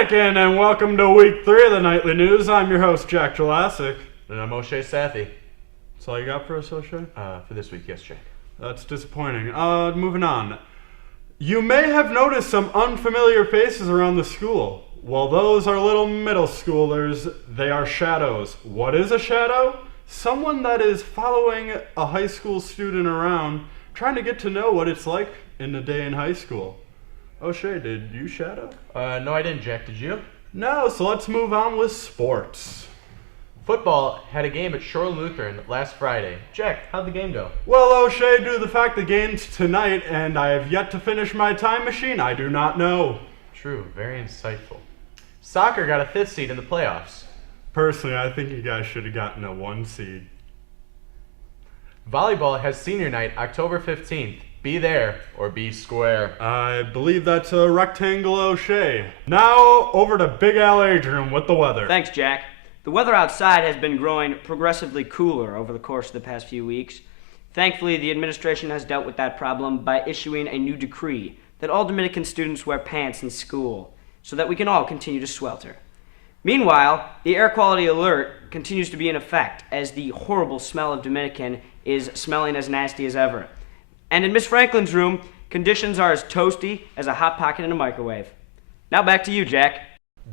Dominican, and welcome to week 3 of the Nightly News. I'm your host, Jack Jelacic. And I'm Sadie. That's all you got for us, O'Shea? For this week, yes, Jack. That's disappointing. Moving on. You may have noticed some unfamiliar faces around the school. Well, those are little middle schoolers. They are shadows. What is a shadow? Someone that is following a high school student around, trying to get to know what it's like in a day in high school. O'Shea, did you shadow? No, I didn't, Jack. Did you? No, so let's move on with sports. Football had a game at Shore Lutheran last Friday. Jack, how'd the game go? Well, O'Shea, due to the fact the game's tonight and I have yet to finish my time machine, I do not know. True, very insightful. Soccer got a 5th seed in the playoffs. Personally, I think you guys should have gotten a 1 seed. Volleyball has senior night October 15th. Be there or be square. I believe that's a rectangle, O'Shea. Now, over to Big Al Adrian with the weather. Thanks, Jack. The weather outside has been growing progressively cooler over the course of the past few weeks. Thankfully, the administration has dealt with that problem by issuing a new decree that all Dominican students wear pants in school so that we can all continue to swelter. Meanwhile, the air quality alert continues to be in effect as the horrible smell of Dominican is smelling as nasty as ever. And in Miss Franklin's room, conditions are as toasty as a Hot Pocket in a microwave. Now back to you, Jack.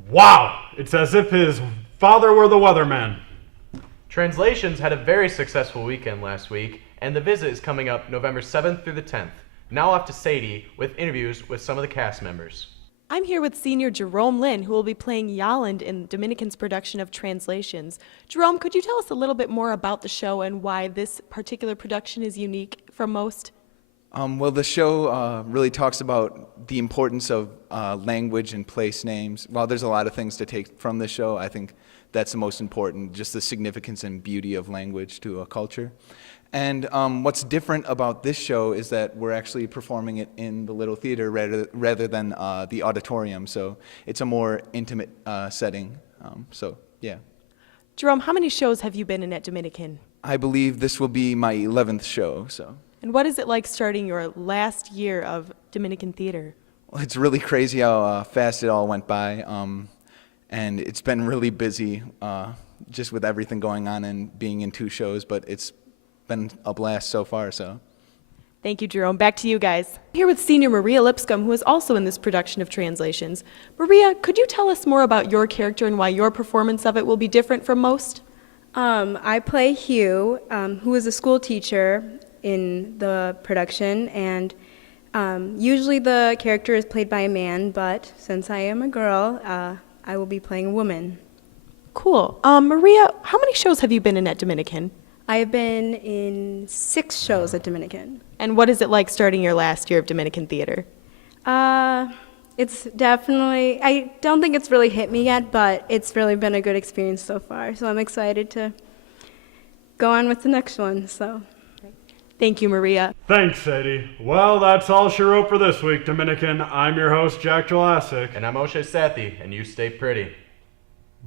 Wow! It's as if his father were the weatherman. Translations had a very successful weekend last week, and the visit is coming up November 7th through the 10th. Now off to Sadie with interviews with some of the cast members. I'm here with senior Jerome Lynn, who will be playing Yolande in Dominican's production of Translations. Jerome, could you tell us a little bit more about the show and why this particular production is unique from most? Well, the show really talks about the importance of language and place names. While there's a lot of things to take from the show, I think that's the most important, just the significance and beauty of language to a culture. And what's different about this show is that we're actually performing it in the Little Theater rather than the auditorium, so it's a more intimate setting. So, yeah. Jerome, how many shows have you been in at Dominican? I believe this will be my 11th show, so. And what is it like starting your last year of Dominican theater? Well, it's really crazy how fast it all went by, and it's been really busy just with everything going on and being in 2 shows, but it's been a blast so far, so. Thank you, Jerome. Back to you guys. Here with senior Maria Lipscomb, who is also in this production of Translations. Maria, could you tell us more about your character and why your performance of it will be different from most? I play Hugh, who is a school teacher in the production, and usually the character is played by a man, but since I am a girl, I will be playing a woman. Cool. Maria, how many shows have you been in at Dominican? I have been in 6 shows at Dominican. And what is it like starting your last year of Dominican theater? It's definitely, I don't think it's really hit me yet, but it's really been a good experience so far, so I'm excited to go on with the next one, so. Thank you, Maria. Thanks, Sadie. Well, that's all she wrote for this week, Dominican. I'm your host, Jack Jelacic. And I'm Sadie, and you stay pretty.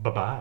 Bye-bye.